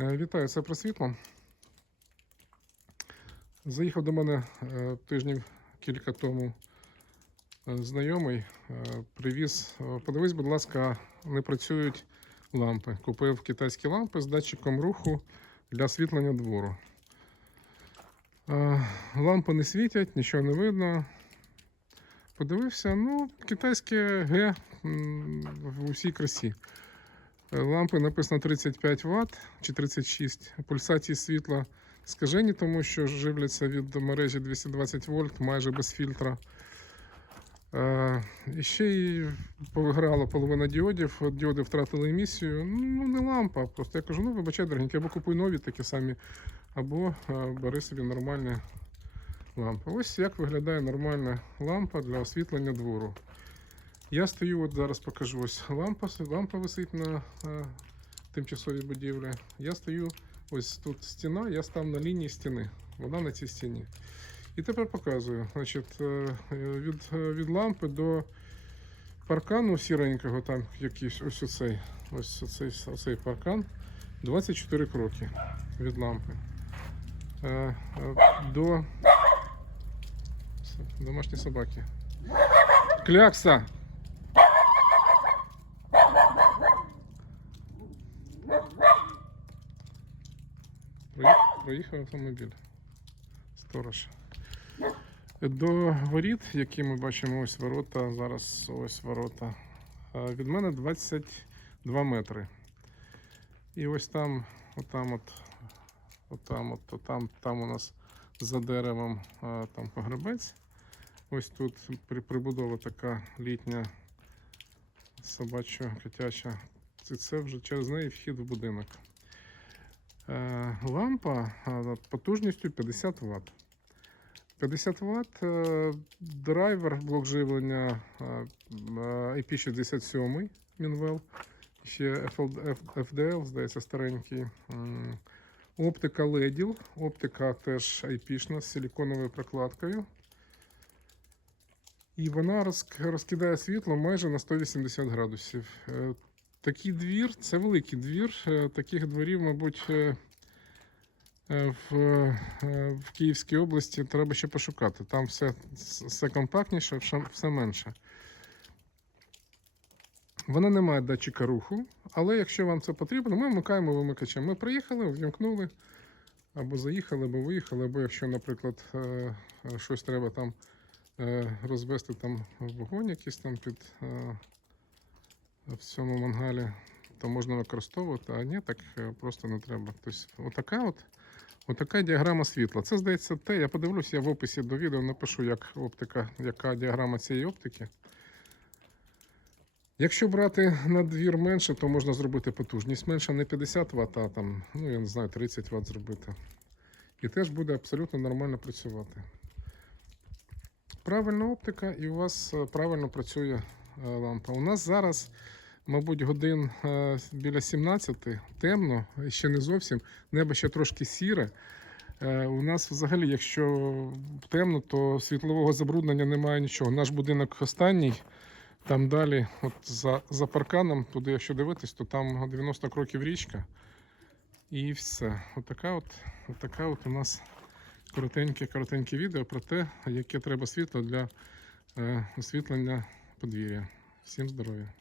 Е, Вітаю, це про світло. Заїхав до мене е, тижнів кілька тому е, знайомий, привіз. Подивись, будь ласка, не працюють лампи. Купив китайські лампи з датчиком руху для освітлення двору. Лампи не світять, нічого не видно. Подивився, ну, китайське Г в усій красі. Лампи написано 35 Вт чи 36. Пульсації світла скажені, тому що живляться від мережі 220 вольт майже без фільтра. Е, І ще й повиграла половина діодів. Діоди втратили емісію. Ну, не лампа. Просто я кажу, ну вибачай, дорогенький, або купуй нові такі самі, або е, бери собі нормальні лампи. Ось як виглядає нормальна лампа для освітлення двору. Я стою, от зараз покажу. Ось лампа, лампа висить на е, тимчасовій будівлі. Я стою, ось тут стіна, я став на лінії стіни. Вона на цій стіні. І тепер показую. Значить, е, від, е, від лампи до паркану сіренького, там якийсь ось оцей, ось оцей, оцей паркан. 24 кроки від лампи. Е, е, до домашні собаки. Клякса! Проїхав автомобіль. Сторож. До воріт, які ми бачимо, ось ворота, зараз ось ворота. Від мене 22 метри. І ось там, отам от, отам от, отам, там у нас за деревом там погребець. Ось тут прибудова така літня собача котяча. Це, це вже через неї вхід в будинок. Е, лампа е, потужністю 50 Вт. 50 Вт, е, драйвер, блок живлення е, е, IP67 Мінвел. Ще FDL, здається, старенький. Оптика LED, оптика теж IP-шна з силіконовою прокладкою. І вона розкидає світло майже на 180 градусів. Е, Такий двір, це великий двір. е, Таких дворів, мабуть, е, е, в, е, в Київській області треба ще пошукати. Там все, все компактніше, все- менше. Вона не має датчика руху, але якщо вам це потрібно, ми вмикаємо вимикачем. Ми приїхали, ввімкнули, або заїхали, або виїхали, або якщо, наприклад, е, е, щось треба там е, розвести там вогонь якийсь там під е, в цьому мангалі, то можна використовувати, а ні, так е, просто не треба. Тобто, отака от. Отака діаграма світла. Це здається те. Я подивлюся, я в описі до відео напишу, як оптика, яка діаграма цієї оптики. Якщо брати на двір менше, то можна зробити потужність менше, не 50 Вт, а там, ну я не знаю, 30 Вт зробити. І теж буде абсолютно нормально працювати. Правильна оптика, і у вас е, правильно працює е, лампа. У нас зараз, мабуть, годин е, біля 17, темно, ще не зовсім, небо ще трошки сіре. Е, У нас взагалі, якщо темно, то світлового забруднення немає нічого. Наш будинок останній. Там далі, от за, за парканом, туди, якщо дивитись, то там 90 кроків річка. І все. Отака от, отака от у нас коротеньке, коротеньке відео про те, яке треба світло для е, освітлення подвір'я. Всім здоров'я!